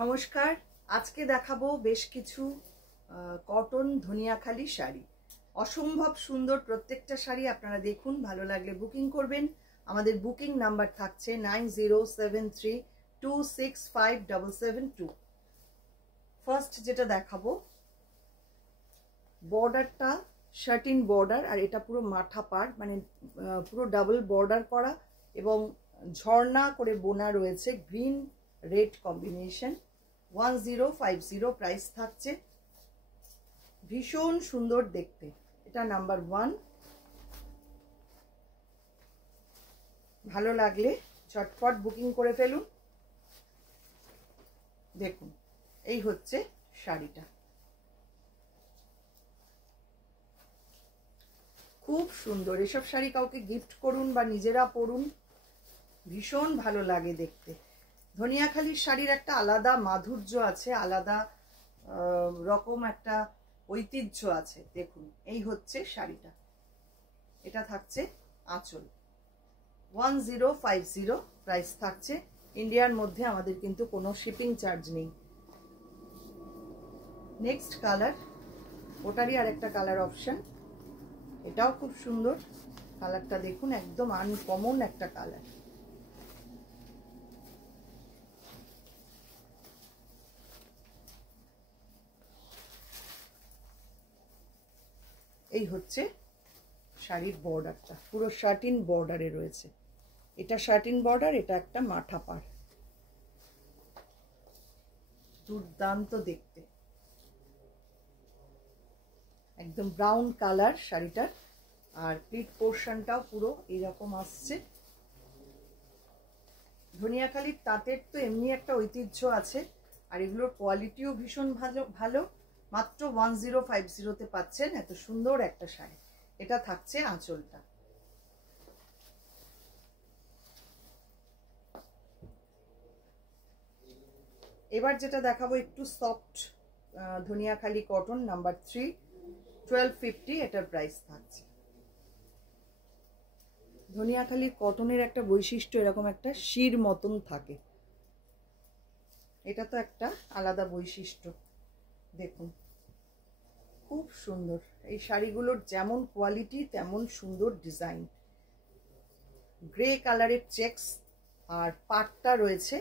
নমস্কার। আজকে দেখাবো বেশ কিছু কটন ধনিয়াখালি শাড়ি। অসম্ভব সুন্দর প্রত্যেকটা শাড়ি। আপনারা দেখুন, ভালো লাগলে বুকিং করবেন। আমাদের বুকিং নাম্বার থাকছে 9073265772। ফার্স্ট যেটা দেখাবো, বর্ডারটা শার্টিন বর্ডার, আর এটা পুরো মাথা পাড়, মানে পুরো ডাবল বর্ডার করা এবং ঝর্ণা করে বোনা রয়েছে, গ্রিন রেড কম্বিনেশন। 1050 প্রাইস থাকছে। ভীষণ সুন্দর দেখতে। এটা নাম্বার 1। ভালো লাগলে ঝটপট বুকিং করে ফেলুন। দেখুন, এই হচ্ছে শাড়িটা। খুব সুন্দর। এসব শাড়ি কাউকে গিফট করুন বা নিজেরা পরুন, ভীষণ ভালো লাগে দেখতে। ধনিয়াখালির শাড়ির একটা আলাদা মাধুর্য আছে, আলাদা রকম একটা ঐতিহ্য আছে। দেখুন, এই হচ্ছে শাড়িটা। এটা থাকছে আঁচল। 1050 প্রাইস থাকছে। ইন্ডিয়ার মধ্যে আমাদের কিন্তু কোনো শিপিং চার্জ নেই। নেক্সট কালার, ওটারই আরেকটা কালার অপশন। এটাও খুব সুন্দর। কালারটা দেখুন, একদম আনকমন একটা কালার। এই হচ্ছে শাড়ির বর্ডারটা, পুরো শার্টিন বর্ডারে রয়েছে। এটা শার্টিন বর্ডার, এটা একটা মাথা পাড়। দুর্দান্ত দেখতে, একদম ব্রাউন কালার শাড়িটার। আর প্লিট পোর্শনটাও পুরো এইরকম আসছে। ধনিয়াখালির তাঁতের তো এমনি একটা ঐতিহ্য আছে, আর এগুলোর কোয়ালিটিও ভীষণ ভালো। মাত্র 1050-তে পাচ্ছেন এত সুন্দর একটা শাড়ি। এটা থাকছে আঁচলটা। এবার যেটা দেখাবো, একটু সফট ধনিয়াখালি কটন, নাম্বার 3, 1250 এটার প্রাইস থাকছে। ধনিয়াখালির কটনের একটা বৈশিষ্ট্য, এরকম একটা শির মতন থাকে। এটা তো একটা আলাদা বৈশিষ্ট্য। দেখুন, খুব সুন্দর। এই শাড়িগুলোর যেমন কোয়ালিটি তেমন সুন্দর ডিজাইন। গ্রে কালারের চেকস, আর পাটটা রয়েছে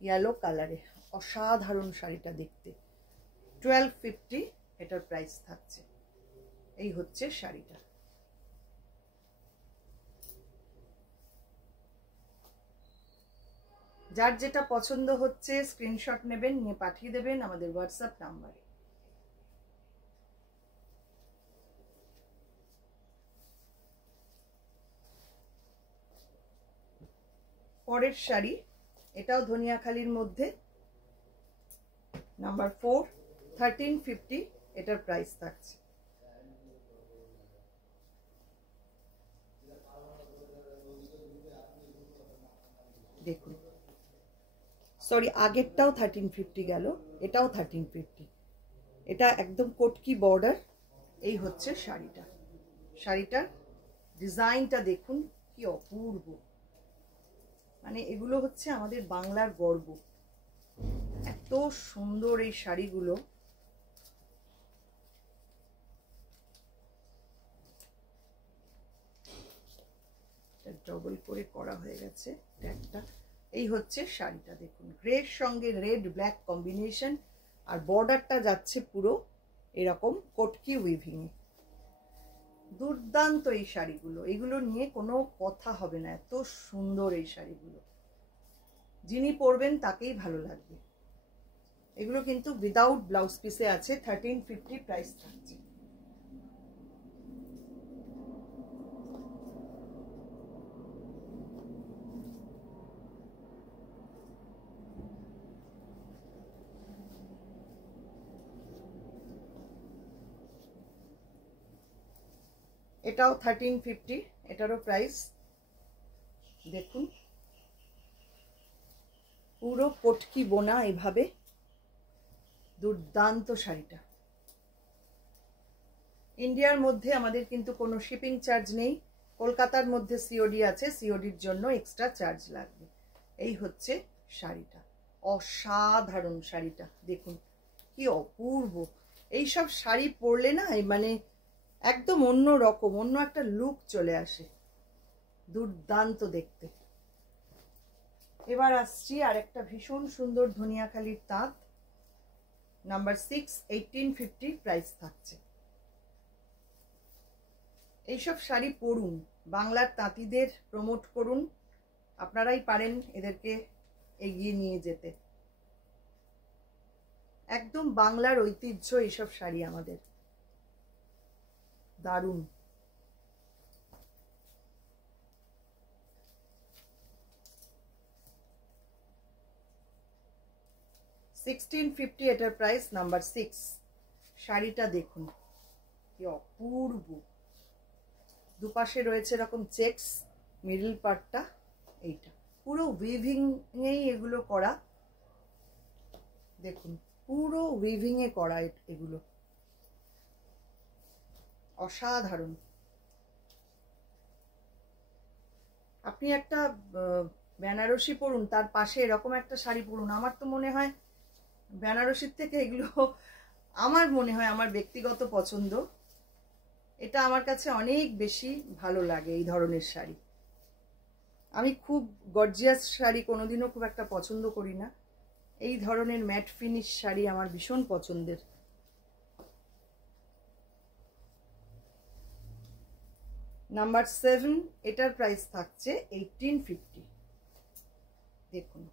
ইয়েলো কালারে। অসাধারণ শাড়িটা দেখতে। 1250 এটার প্রাইস থাকছে। এই হচ্ছে শাড়িটা। যার যেটা পছন্দ হচ্ছে স্ক্রিনশট নেবেন, নিয়ে পাঠিয়ে দেবেন আমাদের হোয়াটসঅ্যাপ নাম্বারে। পরের শাড়ি, এটাও ধনিয়াখালির মধ্যে, নাম্বার 4, 1350 এটার প্রাইস থাকছে। দেখুন, সরি, আগেরটাও 1350 গেল, এটাও 1350। এটা একদম কটকি বর্ডার। এই হচ্ছে শাড়িটা। শাড়িটার ডিজাইনটা দেখুন, কি অপূর্ব। মানে এগুলো হচ্ছে আমাদের বাংলার গর্ব। এত সুন্দর এই শাড়িগুলো। ডবল করে করা হয়ে গেছে একটা। এই হচ্ছে শাড়িটা। দেখুন, গ্রের সঙ্গে রেড ব্ল্যাক কম্বিনেশন, আর বর্ডারটা যাচ্ছে পুরো এরকম কটকি উইভিং। দুর্দান্ত এই শাড়িগুলো। এগুলো নিয়ে কোনো কথা হবে না, এত সুন্দর এই শাড়িগুলো। যিনি পরবেন তাকেই ভালো লাগবে। এগুলো কিন্তু উইদাউট ব্লাউজ পিসে আছে। 1350 প্রাইস থাকছে। এটাও 1350, এটারও প্রাইস দেখুন। পুরো কটকি বোনা এভাবে। দুর্দান্ত শাড়িটা। ইন্ডিয়ার মধ্যে আমাদের কিন্তু কোনো শিপিং চার্জ নেই। কলকাতার মধ্যে সিওডি আছে, সিওডির জন্য এক্সট্রা চার্জ লাগবে। এই হচ্ছে শাড়িটা। অসাধারণ শাড়িটা দেখুন, কি অপূর্ব। এইসব শাড়ি পরলে না মানে একদম অন্য রকম, অন্য একটা লুক চলে আসে, দুর্দান্ত দেখতে। এবার আসছি আর একটা ভীষণ সুন্দর ধনিয়াখালির তাঁত, নাম্বার 6, 1850 প্রাইস থাকছে। এইসব শাড়ি পরুন, বাংলার তাঁতিদের প্রমোট করুন, আপনারাই পারেন এদেরকে এগিয়ে নিয়ে যেতে। একদম বাংলার ঐতিহ্য এইসব শাড়ি আমাদের, দারুণ। $1650 এটার প্রাইস, নাম্বার 6। শাড়িটা দেখুন কি অপূর্ব, দুপাশে রয়েছে এরকম চেকস, মিডল পার্টটা এইটা পুরো উইভিং এই এগুলো করা, দেখুন পুরো উইভিং এ করা এগুলো, অসাধারণ। আপনি একটা বেনারসি পরুন, তার পাশে এরকম একটা শাড়ি পরুন, আমার তো মনে হয় বেনারসির থেকে এগুলো, আমার মনে হয়, আমার ব্যক্তিগত পছন্দ, এটা আমার কাছে অনেক বেশি ভালো লাগে এই ধরনের শাড়ি। আমি খুব গর্জিয়াস শাড়ি কোনোদিনও খুব একটা পছন্দ করি না, এই ধরনের ম্যাট ফিনিশ শাড়ি আমার ভীষণ পছন্দের। নাম্বার 7, এটার প্রাইস থাকছে 1850। দেখুন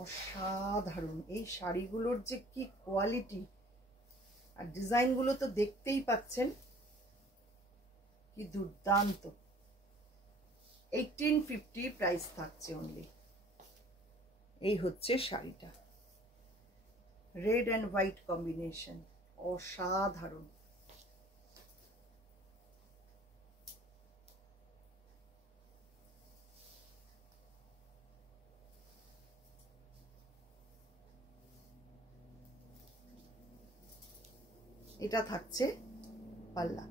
অসাধারণ, এই শাড়িগুলোর যে কি কোয়ালিটি, আর ডিজাইনগুলো তো দেখতেই পাচ্ছেন কি দুর্দান্ত। 1850 প্রাইস থাকছে অনলি। এই হচ্ছে শাড়িটা, রেড অ্যান্ড হোয়াইট কম্বিনেশন, অসাধারণ। এটা থাকছে পাল্লা।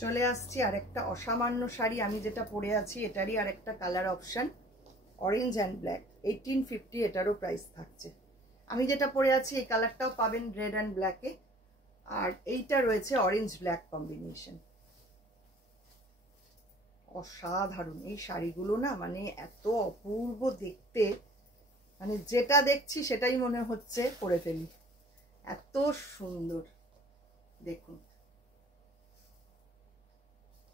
চলে আসছি আরেকটা অসামান্য শাড়ি, আমি যেটা পরে আছি এটারই আরেকটা colour option, orange and black, 1850 এটারও প্রাইস থাকছে। আমি যেটা পরে আছি এই কালারটাও পাবেন রেড অ্যান্ড ব্ল্যাকে, আর এইটা রয়েছে অরেঞ্জ ব্ল্যাক কম্বিনেশন, অসাধারণ। এই শাড়িগুলো না মানে এত অপূর্ব দেখতে, মানে যেটা দেখছি সেটাই মনে হচ্ছে পরে ফেলি, এত সুন্দর। দেখুন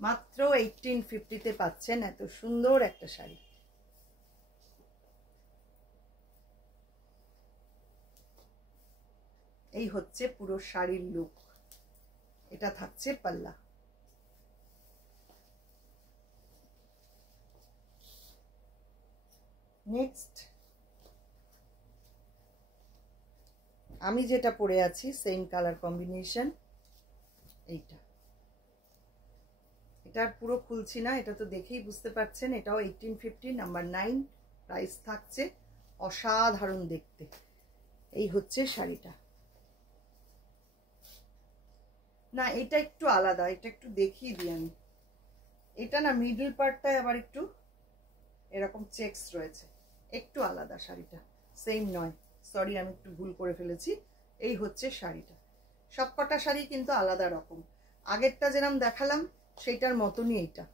মাত্র 1850-তে পাচ্ছেন এত সুন্দর একটা শাড়ি। এই হচ্ছে পুরো শাড়ির লুক, এটা থাকছে পাল্লা। নেক্সট আমি যেটা পরে আছি সেম কালার কম্বিনেশন, এইটা, এটা পুরো খুলছি না, এটা তো দেখেই বুঝতে পারছেন, এটাও 1850, নাম্বার 9 প্রাইস থাকছে। অসাধারণ দেখতে। এই হচ্ছে শাড়িটা। না এটা একটু আলাদা, এটা একটু দেখিয়ে দিই আমি। এটা না মিডল পার্টটায় আবার একটু এরকম চেকস রয়েছে, একটু আলাদা শাড়িটা, সেম নয়, সরি আমি একটু ভুল করে ফেলেছি। এই হচ্ছে শাড়িটা, সবকটা শাড়ি কিন্তু আলাদা রকম, আগেরটা যেরকম দেখালাম সেইটার মতনই এইটা,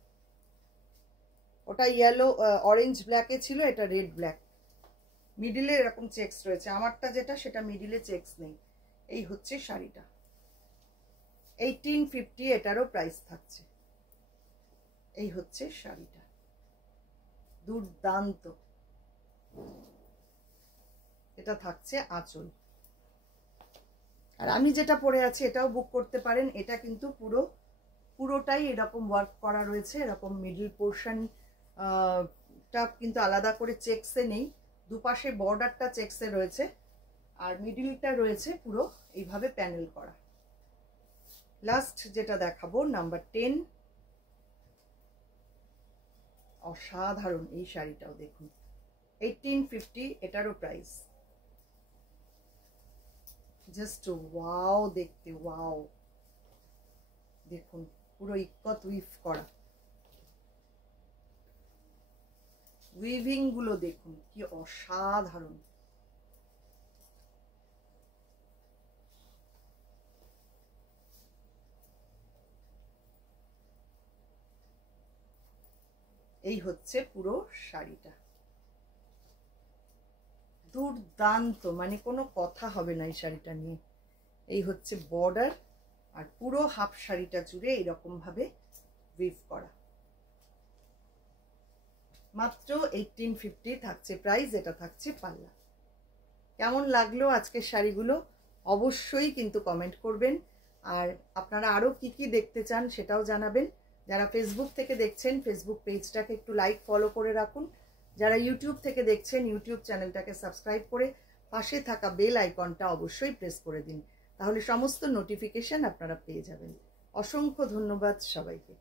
ওটা ইয়েলো অরেঞ্জ ব্ল্যাকে ছিল, এটা রেড ব্ল্যাক, মিডিলে এরকম চেকস রয়েছে, আমারটা যেটা সেটা মিডিলে চেকস নেই। এই হচ্ছে শাড়িটা, 1850 এটারও প্রাইস থাকছে। এই হচ্ছে শাড়িটা, দুর্দান্ত। এটা থাকছে আঁচল, আর আমি যেটা পরে আছি এটাও বুক করতে পারেন, এটা কিন্তু পুরোটাই এরকম ওয়ার্ক করা রয়েছে, এরকম মিডল পোর্শন টা কিন্তু আলাদা করে চেকসে নেই, দুপাশে বর্ডারটা চেকসে রয়েছে, আর মিডিলটা রয়েছে পুরো এইভাবে প্যানেল করা। লাস্ট যেটা দেখাবো নাম্বার 10, অসাধারণ এই শাড়িটাও দেখুন, 1850 এটারও প্রাইস। জাস্ট ওয়াও দেখতে, ওয়াও, দেখুন পুরো ইক্কত উইভ করা, উইভিং গুলো দেখুন কি অসাধারণ। এই হচ্ছে পুরো শাড়িটা, দুর্দান্ত, মানে কোনো কথা হবে না এই শাড়িটা নিয়ে। এই হচ্ছে বর্ডার, আর পুরো হাফ শাড়িটা জুড়ে এইরকম ভাবে উইভ করা। মাত্র 1850 থাকছে প্রাইস, এটা থাকছে পাল্লা। কেমন লাগলো আজকের শাড়িগুলো অবশ্যই কিন্তু কমেন্ট করবেন, আর আপনারা আরো কি কি দেখতে চান সেটাও জানাবেন। যারা ফেসবুক থেকে দেখছেন ফেসবুক পেজটাকে একটু লাইক ফলো করে রাখুন, যারা ইউটিউব থেকে দেখছেন ইউটিউব চ্যানেলটাকে সাবস্ক্রাইব করে পাশে থাকা বেল আইকনটা অবশ্যই প্রেস করে দিন, তাহলে সমস্ত নোটিফিকেশন আপনারা পেয়ে যাবেন। অসংখ্য ধন্যবাদ সবাইকে।